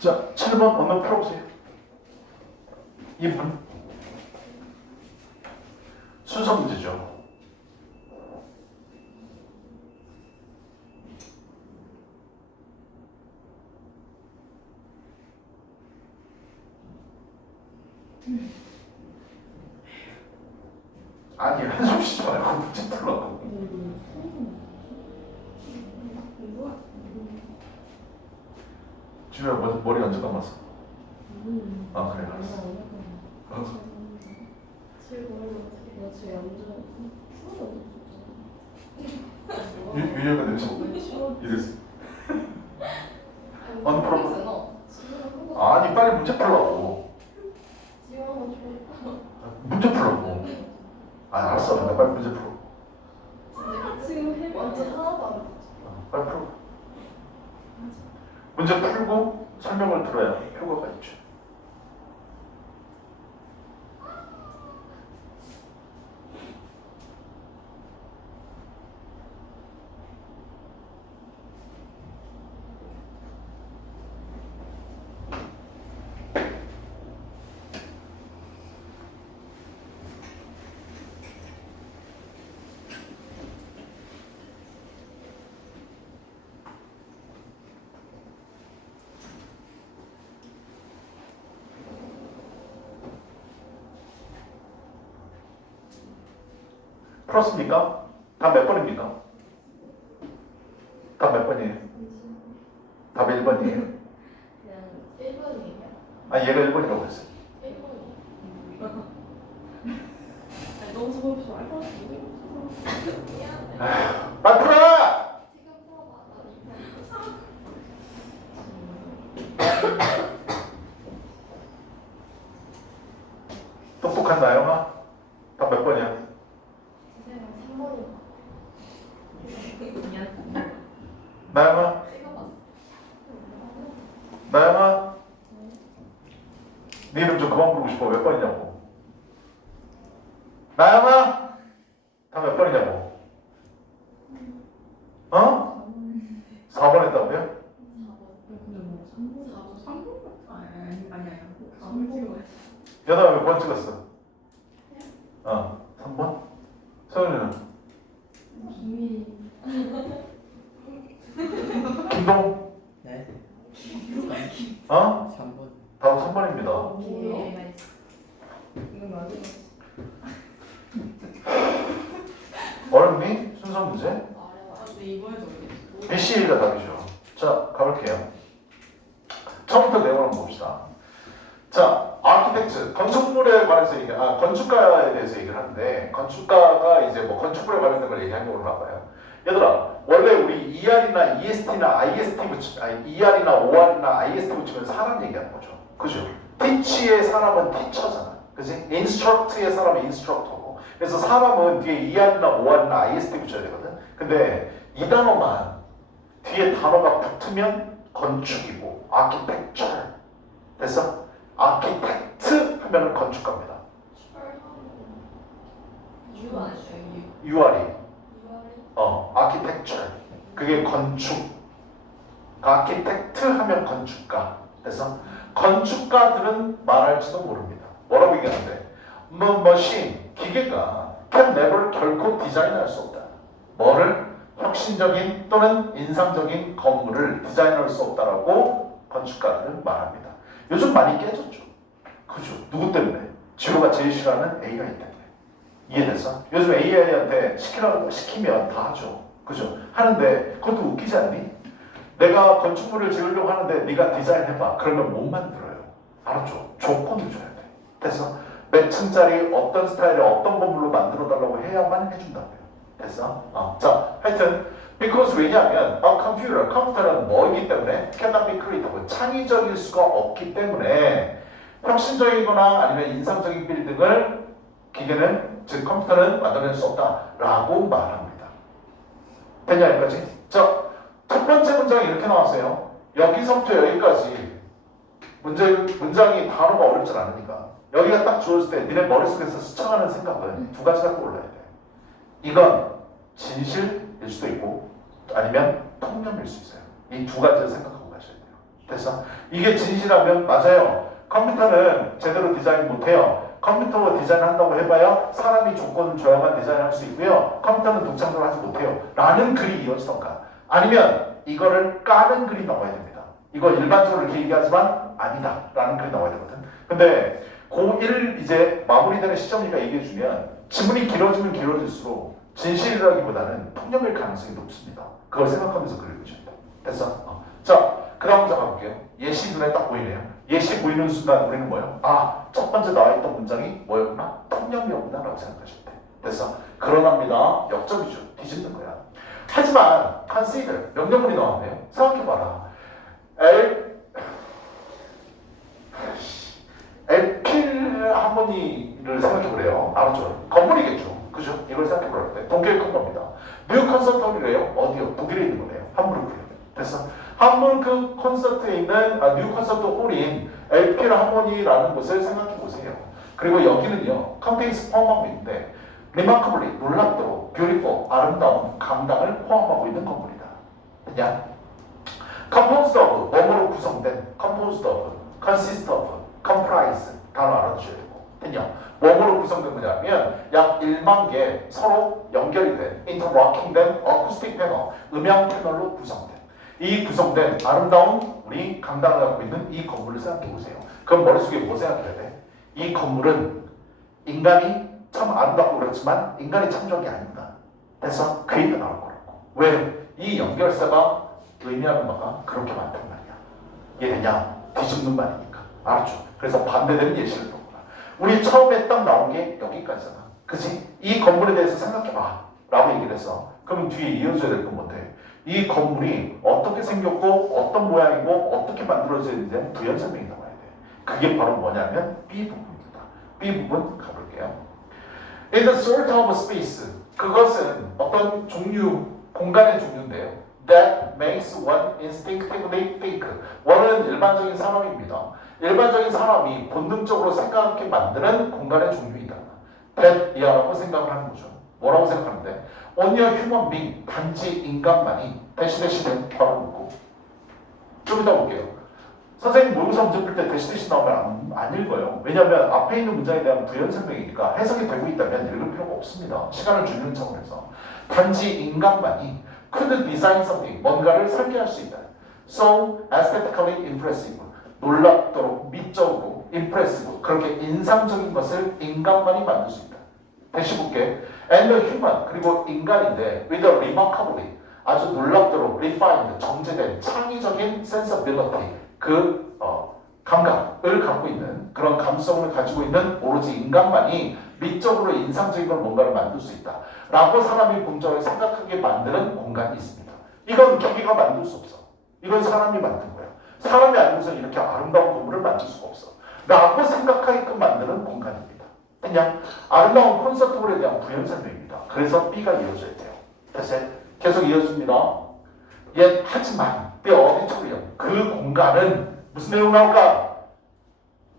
자, 7번 언어 풀어보세요. 이 순서 문제죠. 아니, 한숨 쉬지 말고 문제 풀라고. 주변 머리 언제 감았어? 아, 그래, 알았어. 윤혁아 냄새 이랬어. 언어 풀어. 아니, 빨리 문제 풀라고. 문제 풀라고. 아, 알았어. 나 빨리 문제 풀어. 빨리 풀어. 문제 풀고 설명을 들어야 효과가 있죠. 풀었습니까? 답 몇 번입니까? 답 몇 번이에요? 답 1번이에요? 그냥 1번이에요. 아, 얘가 1번이라고 했어요. 1번이요. 너무 무서워서 알고 미안해. 빨리 풀어! 지금 풀어봐. 똑똑한 나영아? 답 몇 번이야? 선생님 3번이요. 나영아? 찍어봤어. 나영아? 네 이름 좀 그만 부르고 싶어. 몇 번이냐고. 나영아? 답 몇 번이냐고. 어? 4번 했다고요? 4번. 여다가 몇 번 찍었어? 3번? 서윤이는? 김동? 네. 어? 3번. 답은 3번입니다. 이건 맞아. 어렵니? 순서 문제? 근데 이번에도 BC가 답이죠. 자, 가볼게요. 처음부터 내용을 한번 봅시다. 자, 아키텍트, 건축물에 관해서 건축가에 대해서 얘기를 하는데, 건축가가 이제 뭐 건축물에 관련된 걸 얘기하는 걸로 봐봐요. 얘들아, 원래 우리 ER이나 EST나 IST 붙이면, ER이나 OR이나 IST 붙이면 사람 얘기하는 거죠. 그죠? teach의 사람은 teacher잖아. 그지? instruct의 사람은 instructor고. 그래서 사람은 뒤에 ER이나 OR이나 IST 붙여야 되거든. 근데 이 단어만 뒤에 단어가 붙으면 건축이고, architecture. 됐어? 아키텍트 하면은 건축가입니다. 유 아니에요? UR이 아키텍처 그게 건축. 아키텍트 하면 건축가. 그래서 건축가들은 말할지도 모릅니다. 뭐라고 얘기하는데 머신 기계가 can never 결코 디자인할 수 없다. 뭐를? 혁신적인 또는 인상적인 건물을 디자인할 수 없다라고 건축가들은 말합니다. 요즘 많이 깨졌죠. 그죠? 누구 때문에? 지구가 제일 싫어하는 AI 때문에. 이해됐어? 요즘 AI한테 시키면 다 하죠. 그죠? 하는데 그것도 웃기지 않니? 내가 건축물을 지으려고 하는데 네가 디자인해봐. 그러면 못 만들어요. 알았죠? 조건을 줘야 돼. 됐어? 몇 층짜리 어떤 스타일의 어떤 건물로 만들어달라고 해야만 해준다고요. 됐어? 자, 하여튼 because 왜냐하면 컴퓨터는 뭐이기 때문에 cannot be creative, 창의적일 수가 없기 때문에 혁신적이거나 아니면 인상적인 빌딩을 기계는 즉 컴퓨터는 만들어낼 수 없다라고 말합니다. 됐냐 여기까지? 자, 첫 번째 문장이 이렇게 나왔어요. 여기서부터 여기까지 문장이 단어가 어렵지 않으니까 여기가 딱 주어졌을 때 니네 머릿속에서 스쳐가는 생각은 두 가지가 떠올라야 돼. 이건 진실일 수도 있고 아니면 통념일 수 있어요. 이 두 가지를 생각하고 가셔야 돼요. 됐어? 이게 진실하면 맞아요. 컴퓨터는 제대로 디자인 못해요. 컴퓨터 디자인한다고 해봐야 사람이 조건을 줘야만 디자인할 수 있고요. 컴퓨터는 독창적으로 하지 못해요. 라는 글이 이어지던가 아니면 이거를 까는 글이 나와야 됩니다. 이거 일반적으로 이렇게 얘기하지만 아니다 라는 글이 나와야 되거든. 근데 고1 이제 마무리되는 시점이니까 얘기해주면 지문이 길어지면 길어질수록 진실이라기보다는 통념일 가능성이 높습니다. 그걸 생각하면서 글을 읽으셔야 돼요. 됐어? 자, 그 다음 문장 가볼게요. 예시 눈에 딱 보이네요. 예시 보이는 순간 우리는 뭐예요? 아, 첫 번째 나와있던 문장이 뭐였구나? 통념이었구나 라고 생각하시면 돼. 됐어? 그러납니다. 역접이죠. 뒤집는 거야. 하지만 consider 명령문이 나왔네요. 생각해봐라. 필 하모니를 생각해보래요. 알았죠? 건물이겠죠. 그죠? 이걸 생각해보라고 돼. 동계의 큰 겁니다. 뉴 콘서트홀이래요. 어디요? 독일에 있는 거네요. 함부르크요. 됐어? 함부르크 콘서트에 있는 뉴 콘서트 홀인 엘필 하모니라는 곳을 생각해보세요. 그리고 여기는요. 컨테인스 포함하고 있는데 remarkably 놀랍도록 beautiful 아름다운 강당을 포함하고 있는 건물이다. 그냥 composed of 뭐뭐로 구성된 composed of consist of comprise 단어 알아두셔야 되고 그냥 뭐뭐로 구성된 거냐면 약 1만 개 서로 연결이 된 interlocking 된 어쿠스틱 패널 음향 패널로 구성된 이 구성된 아름다운 우리 강당을 갖고 있는 이 건물을 생각해 보세요. 그럼 머릿속에 뭐 생각해야 돼? 이 건물은 인간이 참 아름답고 그렇지만 인간이 창조한 게 아닌가. 그래서 그 얘기가 나올 거라고. 왜? 이 연결사가 의미하는 바가 그렇게 많단 말이야. 이해되냐? 뒤집는 말이니까. 알았죠? 그래서 반대되는 예시를 뒀구나. 우리 처음에 딱 나온 게 여기까지잖아. 그치? 이 건물에 대해서 생각해봐. 라고 얘기를 했어. 그럼 뒤에 이어져야 될 건 뭔데? 이 건물이 어떻게 생겼고 어떤 모양이고 어떻게 만들어지는지 대한 부연 설명이 나와야 돼. 그게 바로 뭐냐면 B 부분입니다. B 부분 가볼게요. In the sort of space, 그것은 어떤 종류, 공간의 종류인데요. That makes one instinctively think. 원은 일반적인 사람입니다. 일반적인 사람이 본능적으로 생각하게 만드는 공간의 종류이다. That 이하라고 생각을 하는 거죠. 뭐라고 생각하는데? Only a human being, 단지 인간만이 대시대시는 펴놓고 좀 이따 볼게요. 선생님 모의고사 문제 풀 때 대시대시 나오면 안 읽어요. 왜냐하면 앞에 있는 문장에 대한 부연 설명이니까 해석이 되고 있다면 읽을 필요가 없습니다. 시간을 줄이는 차원에서 단지 인간만이 could design something, 뭔가를 설계할 수 있다. So aesthetically impressive, 놀랍도록 미적으로 impressive, 그렇게 인상적인 것을 인간만이 만들 수 있다. 다시 볼게. And the human, 그리고 인간인데 with a remarkably, 아주 놀랍도록 refined, 정제된 창의적인 sensibility, 그 감각을 갖고 있는 그런 감성을 가지고 있는 오로지 인간만이 미적으로 인상적인 걸 뭔가를 만들 수 있다 라고 사람이 본적으로 생각하게 만드는 공간이 있습니다. 이건 기계가 만들 수 없어. 이건 사람이 만든 거야. 사람이 아니고서 이렇게 아름다운 건물을 만들 수가 없어 라고 생각하게끔 만드는 공간입니다. 그냥 아름다운 콘서트홀에 대한 부연 설명입니다. 그래서 B가 이어져야 돼요. 그래서 계속 이어집니다. 예, 하지만 The auditorium, 그 공간은 무슨 내용 나올까?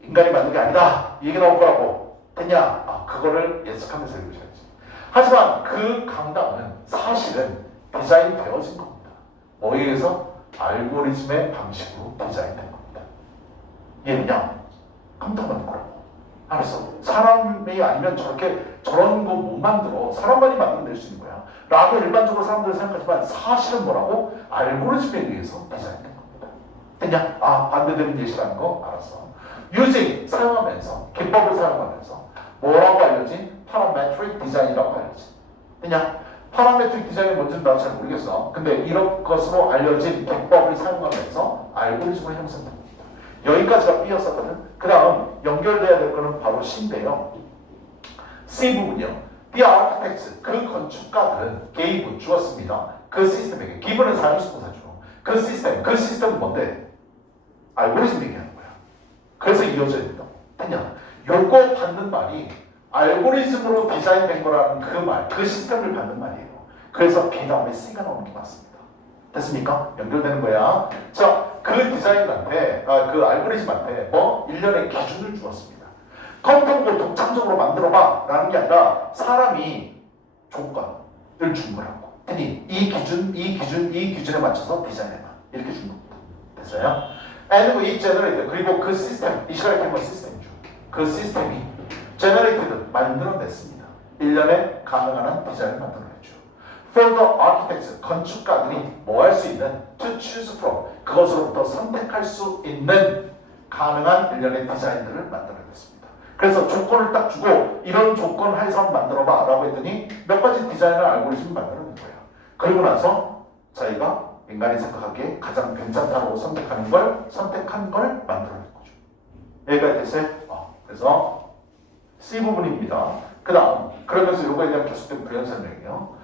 인간이 만든 게 아니다. 이 얘기 나올 거라고. 됐냐? 그거를 예측하면서 읽으셔야지. 하지만 그 강당은 사실은 디자인 되어진 겁니다. 뭐에 의해서? 알고리즘의 방식으로 디자인된 겁니다. 이해되냐? 컴퓨터 만든 거라고. 알았어. 사람이 아니면 저런 거 못 만들어. 사람만이 만들어낼 수 있는 거야. 라고 일반적으로 사람들은 생각하지만 사실은 뭐라고? 알고리즘에 의해서 디자인된 겁니다. 됐냐? 반대되는 예시라는 거 알았어. using, 사용하면서, 기법을 사용하면서 뭐라고 알려진? parametric 디자인이라고 알려진. 됐냐? parametric 디자인이 뭔지는 나도 잘 모르겠어. 근데 이런 것으로 알려진 기법을 사용하면서 알고리즘을 형성합니다. 여기까지가 B였었거든. 그 다음 연결돼야 될 거는 바로 C인데요. C 부분이요. The architects, 그 건축가들은 gave, 주었습니다. 그 시스템에게. give는 사용수동사죠. 그 시스템은 뭔데? 알고리즘 얘기하는 거야. 그래서 이어져야 된다. 그냥 요거 받는 말이 알고리즘으로 디자인된 거라는 그 말, 그 시스템을 받는 말이에요. 그래서 B 다음에 C가 나오는 게 맞습니다. 됐습니까? 연결되는 거야. 자, 그 디자인한테, 그 알고리즘한테 일련의 기준을 주었습니다. 컴퓨터를 독창적으로 만들어봐 라는 게 아니라 사람이 조건을 준 거라고. 아니, 이 기준에 맞춰서 디자인해봐. 이렇게 준 겁니다. 됐어요? and we generate 그리고 그 시스템 이 시간에 보면 시스템이죠. 그 시스템이 generated 만들어냈습니다. 1년에 가능한 한 디자인을 만들어냈죠. For the architects 건축가들이 뭐 할 수 있는 to choose from 그것으로부터 선택할 수 있는 가능한 1년의 디자인들을 만들어냈습니다. 그래서 조건을 딱 주고 이런 조건 하에서 만들어봐 라고 했더니 몇 가지 디자인을 알고리즘 만들어낸 거예요. 그리고 나서 자기가 인간이 생각하기에 가장 괜찮다고 선택한 걸 만들어낸 거죠. 여기까지 됐어요? 그래서 C 부분입니다. 그 다음 그러면서 요거에 대한 계속된 부연 설명이에요.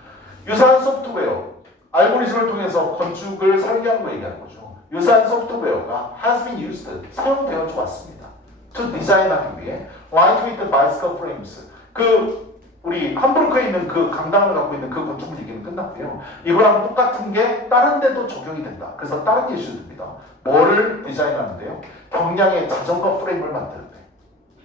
유사한 소프트웨어 알고리즘을 통해서 건축을 설계하는 거 얘기하는 거죠. 유사한 소프트웨어가 has been used 사용되어 왔습니다. to design하기 위해 like with bicycle frames 그 우리 함부르크에 있는 그 강당을 갖고 있는 그 건축물 얘기는 끝났고요. 이거랑 똑같은 게 다른 데도 적용이 된다. 그래서 다른 예시들입니다. 뭐를 디자인하는데요? 경량의 자전거 프레임을 만드는데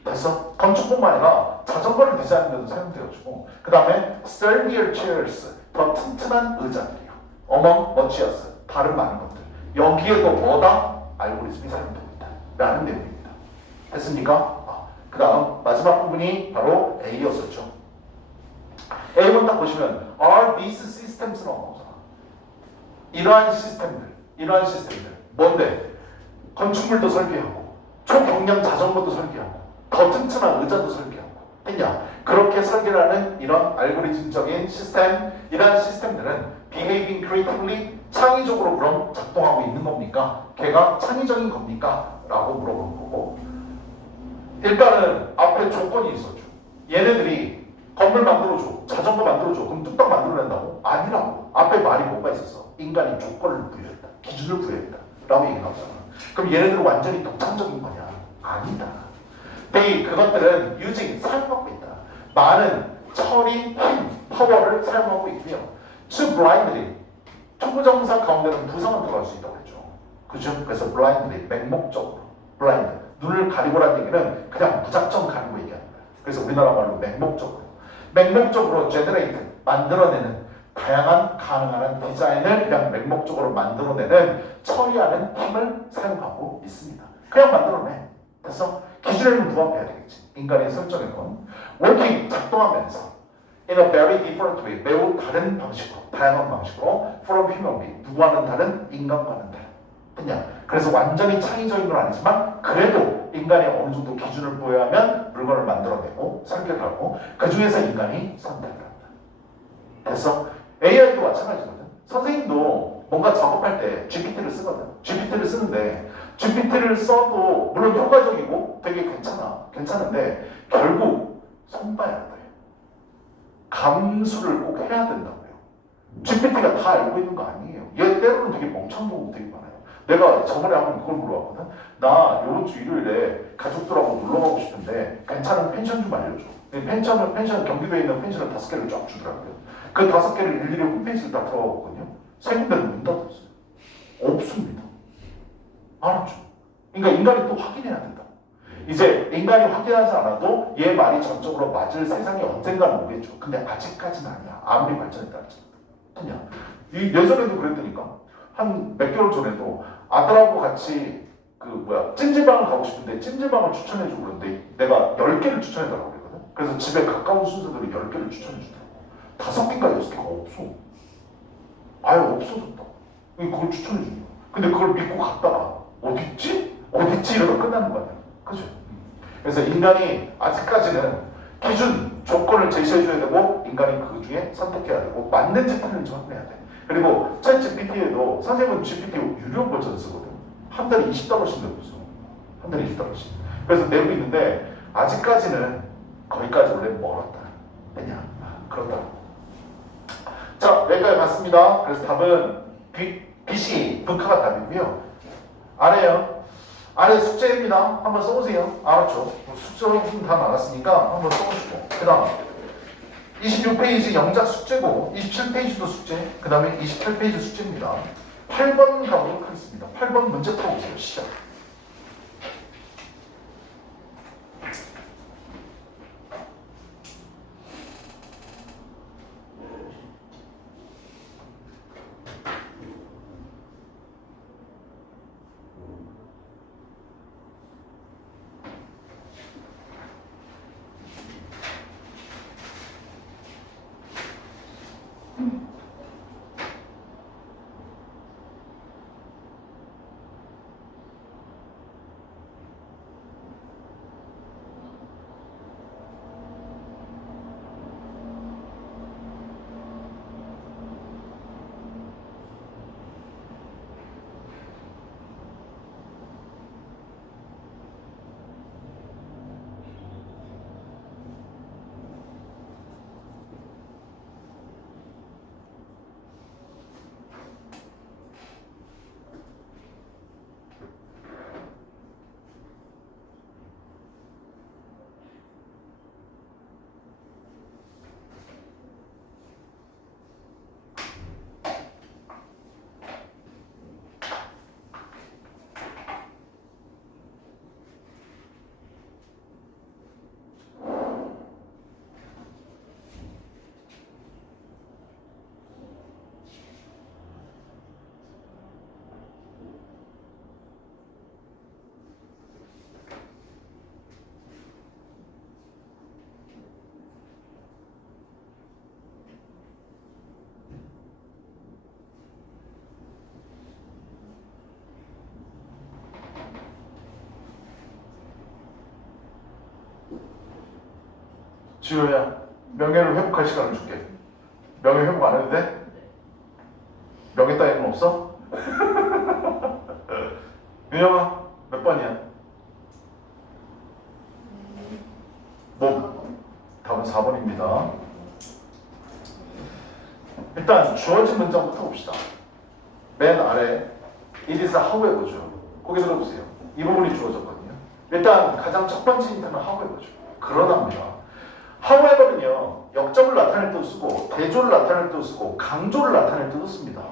그래서 건축뿐만 아니라 자전거를 디자인하는 데도 사용되어지고 그 다음에 sturdier chairs 더 튼튼한 의자들이요. among much else 다른 많은 것들 여기에도 뭐다? 알고리즘이 사용됩니다. 라는 내용입니다. 됐습니까? 그 다음 마지막 부분이 바로 A였었죠. A만 딱 보시면 are these systems라고 나오잖아. 이러한 시스템들 뭔데? 건축물도 설계하고 초경량 자전거도 설계하고 더 튼튼한 의자도 설계하고 했냐? 그렇게 설계하는 이런 알고리즘적인 시스템 이러한 시스템들은 behaving creatively 창의적으로 그럼 작동하고 있는 겁니까? 걔가 창의적인 겁니까? 라고 물어보는 거고 일단은 앞에 조건이 있었죠. 얘네들이 건물 만들어줘, 자전거 만들어줘. 그럼 뚝딱 만들어낸다고? 아니라고. 앞에 말이 뭐가 있었어? 인간이 조건을 부여했다. 기준을 부여했다. 라고 얘기 나오잖아. 그럼 얘네들은 완전히 독창적인 거냐? 아니다. 그것들은 using, 사용하고 있다. 많은 처리, 힘, 파워를 사용하고 있고요. to blindly, 초부정사 가운데는 부사만 들어갈 수 있다고 했죠. 그죠? 그래서 blindly, 맹목적으로. blind, 눈을 가리고라는 얘기는 그냥 무작정 가리고 얘기하는 거예요. 그래서 우리나라 말로 맹목적으로 generate, 만들어내는 다양한 가능한 디자인을 그냥 맹목적으로 만들어내는 처리하는 힘을 사용하고 있습니다. 그냥 만들어내. 그래서 기준에는 부합해야 되겠지. 인간이 설정해놓은 working, 작동하면서 in a very different way, 매우 다른 방식으로, 다양한 방식으로 from human being, 누구와는 다른, 인간과는 다른. 그냥 그래서 완전히 창의적인 건 아니지만 그래도 인간이 어느 정도 기준을 보여야만 물건을 만들어내고 설계하고 그 중에서 인간이 선택을 한다. 그래서 AI도 마찬가지거든. 선생님도 뭔가 작업할 때 GPT를 쓰거든. GPT를 쓰는데 GPT를 써도 물론 효과적이고 되게 괜찮은데 결국 손봐야 돼. 감수를 꼭 해야 된다고요. GPT가 다 알고 있는 거 아니에요. 얘 때로는 되게 멍청한 경우도 되게 많아요. 내가 저번에 한번 이걸 물어봤거든. 나 이번 주 일요일에 가족들하고 놀러 가고 싶은데 괜찮은 펜션 좀 알려줘. 펜션 경기도에 있는 펜션을 5개를 쫙 주더라고요. 그 5개를 일일이 홈페이지를 다 들어가거든요. 세 군데는 문 닫았어요. 없습니다. 알았죠? 그러니까 인간이 또 확인해야 된다. 이제 인간이 확인하지 않아도 얘 말이 전적으로 맞을 세상이 언젠가는 오겠죠. 근데 아직까지는 아니야. 아무리 발전했다 할지라도. 그냥 예전에도 그랬더니까 한 몇 개월 전에도 아들하고 같이 찜질방을 가고 싶은데 찜질방을 추천해주고 그러는데 내가 10개를 추천해달라고 그랬거든. 그래서 집에 가까운 순서대로 10개를 추천해주더라고. 5개인가 6개가 없어. 아예 없어졌다. 그걸 추천해주는 거야. 근데 그걸 믿고 갔다가 어딨지? 이러다 끝나는 거 아니야. 그죠? 그래서 인간이 아직까지는 기준, 조건을 제시해줘야 되고 인간이 그 중에 선택해야 되고 맞는지 틀린지 확인해야 돼. 그리고 챗GPT에도 선생님은 GPT 유료 버전 쓰거든. 한 달에 $20씩 내고 있어. 한 달에 $20씩. 그래서 내고 있는데 아직까지는 거기까지 원래 멀었다. 그냥 그렇다. 자, 여기까지 봤습니다. 그래서 답은 B씨, 북카가 답이고요. 아래요. 아래 숙제입니다. 한번 써보세요. 알았죠? 숙제는 다 나갔으니까 한번 써보시고. 그 다음 26페이지 영작 숙제고 27페이지도 숙제, 그 다음에 28페이지 숙제입니다. 8번 가보도록 하겠습니다. 8번 문제 풀어보세요. 시작. 지효야, 명예를 회복할 시간을 줄게. 명예 회복 안 해도 돼? 명예 따위는 없어? 윤영아, 몇 번이야? 뭐? 답은 4번입니다. 일단 주어진 문장부터 봅시다. 맨 아래 It is however죠. 거기 들어보세요. 이 부분이 주어졌거든요. 일단 가장 첫 번째 힌트는 however죠. 그러답니다. however는요, 역접을 나타낼 때도 쓰고 대조를 나타낼 때도 쓰고 강조를 나타낼 때도 씁니다.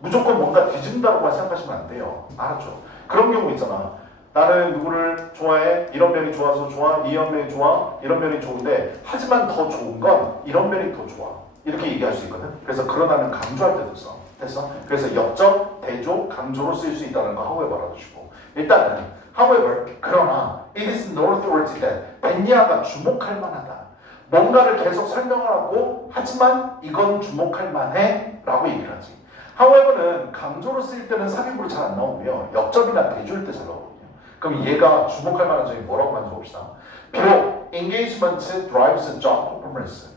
무조건 뭔가 뒤진다고 생각하시면 안 돼요. 알았죠? 그런 경우 있잖아. 나는 누구를 좋아해. 이런 면이 좋아서 좋아. 이런 면이 좋아. 이런 면이 좋은데 하지만 더 좋은 건 이런 면이 더 좋아. 이렇게 얘기할 수 있거든. 그래서 그러나는 강조할 때도 써. 됐어? 그래서 역접, 대조, 강조로 쓰일 수 있다는 거 however 알아두시고. 일단은 however, 그러나 it is noteworthy that 벤야가 주목할 만하다. 뭔가를 계속 설명을 하고 하지만 이건 주목할 만해 라고 얘기를 하지. however는 강조로 쓰일 때는 삽입으로 잘 안 나오고요. 역접이나 대조일 때 잘 나오거든요. 그럼 얘가 주목할 만한 점이 뭐라고 만져봅시다. 비록 engagement drives job performance.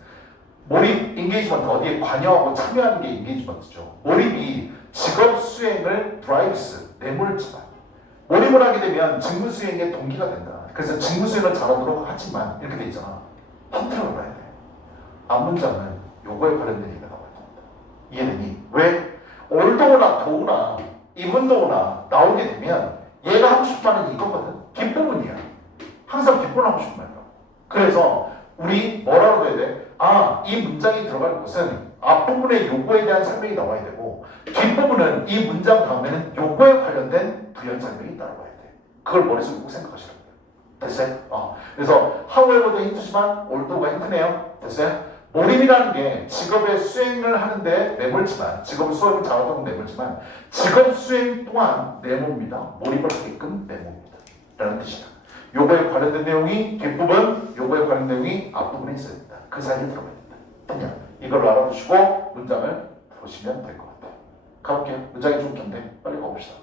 몰입, engagement 어디에 관여하고 참여하는 게 engagement죠. 몰입이 직업 수행을 drives, 내몰지만 몰입을 하게 되면 직무 수행의 동기가 된다. 그래서 직무 수행을 잘하도록 하지만 이렇게 돼 있잖아. 힌트를 봐야 돼. 앞문장은 요거에 관련된 얘기가 나와야 됩니다. 이해되니? 왜? 올도나 도나 이분도나 나오게 되면 얘가 하고 싶은 말은 이거거든. 뒷부분이야. 항상 뒷부분 하고 싶은 말이야. 그래서 우리 뭐라고 해야 돼? 아, 이 문장이 들어갈 곳은 앞부분에 요거에 대한 설명이 나와야 되고 뒷부분은 이 문장 다음에는 요거에 관련된 부연 설명이 따라와야 돼. 그걸 머릿속에 꼭 생각하시라고요. 됐어요? 그래서 however도 힌트지만 올도가 힌트네요. 됐어요? 몰입이라는 게 직업의 수행을 하는데 내몰지만 직업 수행을 잘하도록 내몰지만 직업 수행 또한 내모입니다. 몰입을 하게끔 내모입니다. 라는 뜻이다. 요거에 관련된 내용이 뒷부분, 요거에 관련된 내용이 앞부분에 있어야 된다. 그 사이에 들어가야 된다. 그냥 이걸 알아두시고 문장을 보시면 될 것 같아요. 가볼게요. 문장이 좀 긴데 빨리 가봅시다.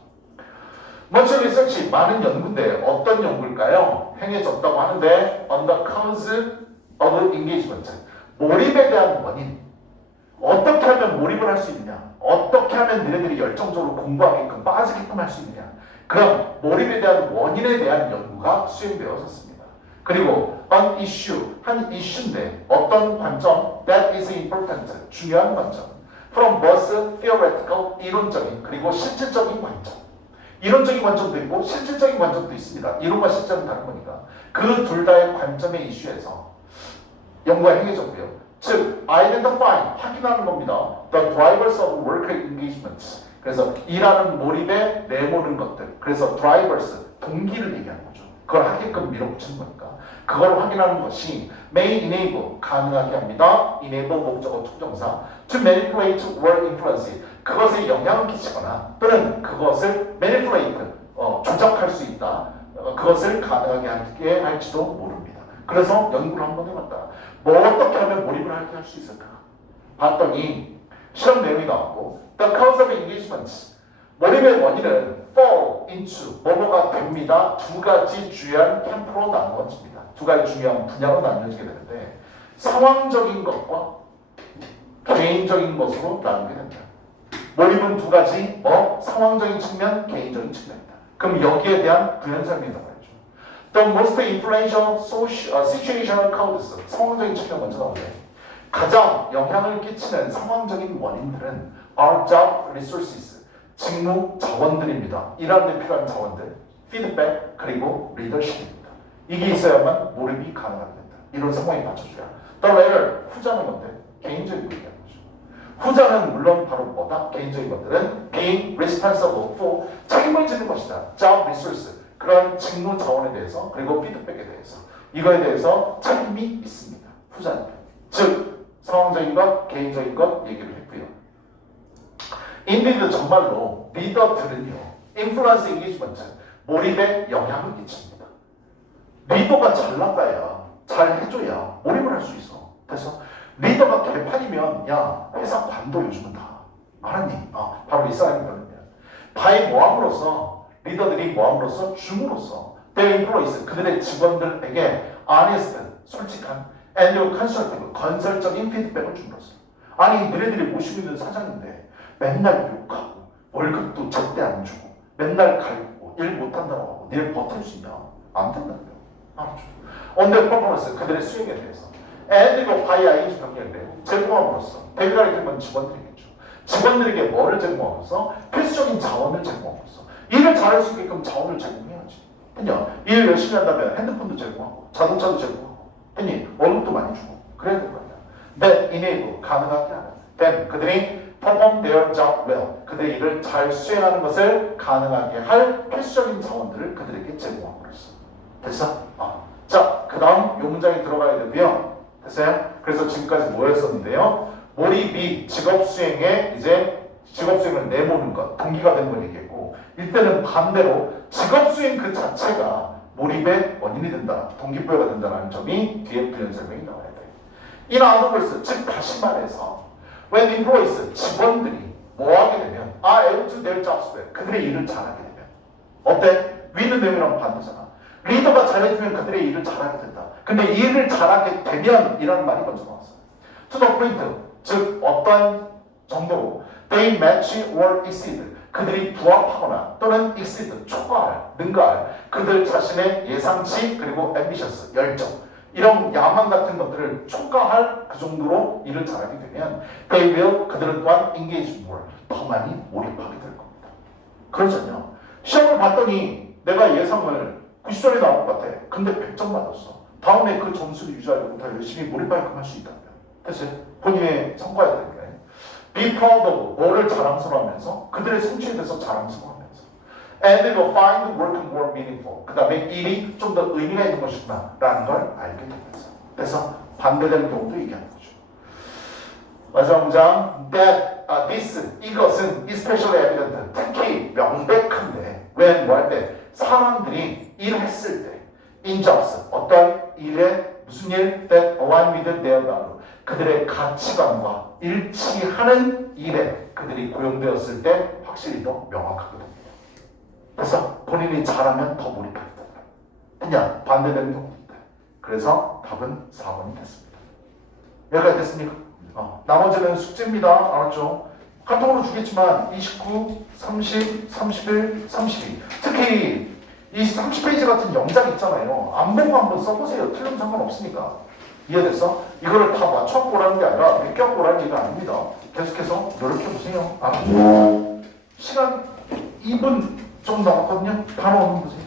Much research, 많은 연구인데 어떤 연구일까요? 행해졌다고 하는데 on the cause of engagement. 몰입에 대한 원인. 어떻게 하면 몰입을 할 수 있느냐? 어떻게 하면 너네들이 열정적으로 공부하게끔 빠지게끔 할 수 있느냐? 그럼 몰입에 대한 원인에 대한 연구가 수행되어졌습니다. 그리고 an issue, 한 이슈인데 어떤 관점 that is important, 중요한 관점 from both theoretical, 이론적인 그리고 실질적인 관점. 이론적인 관점도 있고 실질적인 관점도 있습니다. 이론과 실제는 다른 거니까 그 둘 다의 관점의 이슈에서 연구가 행해졌고요. 즉, identify, 확인하는 겁니다. The drivers of worker engagement. 그래서 일하는 몰입에 내모는 것들. 그래서 drivers, 동기를 얘기하는 거죠. 그걸 하게끔 밀어붙이는 거니까. 그걸 확인하는 것이 may enable, 가능하게 합니다. enable 목적어 투정사. to manipulate or influence. 그것에 영향을 끼치거나 또는 그것을 manipulate, 조작할 수 있다. 그것을 가능하게 하게 할지도 모릅니다. 그래서 연구를 한번 해봤다. 뭐 어떻게 하면 몰입을 하게 할 수 있을까? 봤더니 실험 내용이 나왔고 The cause of engagement. 몰입의 원인은 fall into, 뭐뭐가 됩니다. 두 가지 주요한 캠프로 나누어집니다. 두 가지 중요한 분야로 나누어지게 되는데 상황적인 것과 개인적인 것으로 나누게 됩니다. 몰입은 두 가지, 상황적인 측면, 개인적인 측면이다. 그럼 여기에 대한 부연 설명이 나와야죠. The most influential situational causes, 상황적인 측면 먼저 나오는데 가장 영향을 끼치는 상황적인 원인들은 are job resources, 직무 자원들입니다. 일하는 데 필요한 자원들, 피드백, 그리고 리더십입니다. 이게 있어야만 몰입이 가능하게 된다. 이런 상황에 맞춰줘야. The latter, 후자는 건데 개인적인 얘기하는 거죠. 후자는 물론 바로 뭐다? 개인적인 것들은 being responsible for, 책임을 지는 것이다. job resource, 그런 직무 자원에 대해서 그리고 피드백에 대해서 이거에 대해서 책임이 있습니다. 후자는. 즉 상황적인 것, 개인적인 것 얘기를 했고요. 인디드 정말로 리더들은요. 인플루언스 인게이지먼트, 몰입에 영향을 끼칩니다. 리더가 잘 나가야, 잘 해줘야 몰입을 할 수 있어. 그래서 리더가 개판이면 야 회사 관도 요즘은 다 알았니? 바로 이 사람이거든요. 바의 모함으로써 리더들이 모함으로써 줌으로써 their employees, 그들의 직원들에게 honest, 솔직한 and your constructive 건설적인 피드백을 줌으로써. 아니 너네들이 모시고 있는 사장인데 맨날 욕하고 월급도 제때 안 주고 맨날 갈고 일 못한다고 하고 니를 버틸 수 있냐? 안 된다고요. 알았죠? on their performance 그들의 수행에 대해서 and 이거 by ing 변경되고 제공함으로써 대가리 되면 직원들이겠죠. 직원들에게 뭐를 제공하면서 필수적인 자원을 제공하면서 일을 잘할 수 있게끔 자원을 제공해야지. 했냐? 일 열심히 한다면 핸드폰도 제공하고 자동차도 제공하고 했니? 월급도 많이 주고 그래야 될 거 아니야. that enable 가능하게 하는 then 그들이 perform their job well 그들의 일을 잘 수행하는 것을 가능하게 할 필수적인 자원들을 그들에게 제공함으로써. 됐어? 자, 그 다음 용장에 들어가야 되고요. 됐어요? 그래서 지금까지 뭐였었는데요? 몰입이 직업 수행에 이제 직업 수행을 내모는 것, 동기가 되는 걸 얘기했고, 이때는 반대로 직업 수행 그 자체가 몰입의 원인이 된다, 동기부여가 된다는 점이 뒤에 부연 설명이 나와야 돼요. In other words, 즉 다시 말해서, when employees 직원들이 뭐 하게 되면, able to their jobs well, 그들의 일을 잘하게 되면, 어때? 위는 내용이랑 반대잖아. 리더가 잘해주면 그들의 일을 잘하게 된다. 근데 일을 잘하게 되면 이라는 말이 먼저 나왔어요. To the point, 즉 어떠한 정도로 they match or exceed 그들이 부합하거나 또는 exceed 초과할, 능가할 그들 자신의 예상치 그리고 ambitious, 열정 이런 야망 같은 것들을 초과할 그 정도로 일을 잘하게 되면 they will 그들은 또한 engage more 더 많이 몰입하게 될 겁니다. 그렇잖아요. 시험을 봤더니 내가 예상을 90점이 나올 것 같아. 근데 100점 맞았어. 다음에 그 점수를 유지하려고 더 열심히 몰입하게끔 할 수 있다면. 됐어요? 본인의 성과에 대한 게. Be proud of 뭐를 자랑스러워하면서 그들의 성취에 대해서 자랑스러워하면서. And they will find work more meaningful. 그 다음에 일이 좀 더 의미가 있는 것이구나 라는 걸 알게 되면서. 그래서 반대되는 경우도 얘기하는 거죠. 마지막 문장. That this 이것은 especially evident 특히 명백한데 when 뭐 할 때 사람들이 일했을 때 in jobs 어떤 일에 무슨 일 that align with their value 그들의 가치관과 일치하는 일에 그들이 고용되었을 때 확실히 더 명확하게 됩니다. 그래서 본인이 잘하면 더 몰입하게 된다. 그냥 반대되는 경우입니다. 그래서 답은 4번이 됐습니다. 여기까지 됐습니까? 나머지는 숙제입니다. 알았죠? 카톡으로 주겠지만 29, 30, 31, 32 특히 이 30페이지 같은 영작 있잖아요. 안 보고 한번 써보세요. 틀리면 상관없으니까. 이해됐어? 이거를 다 맞춰보라는 게 아니라 베껴보라는 게 아닙니다. 계속해서 노력해보세요. 알았죠? 시간 2분 좀 남았거든요. 단어 보세요.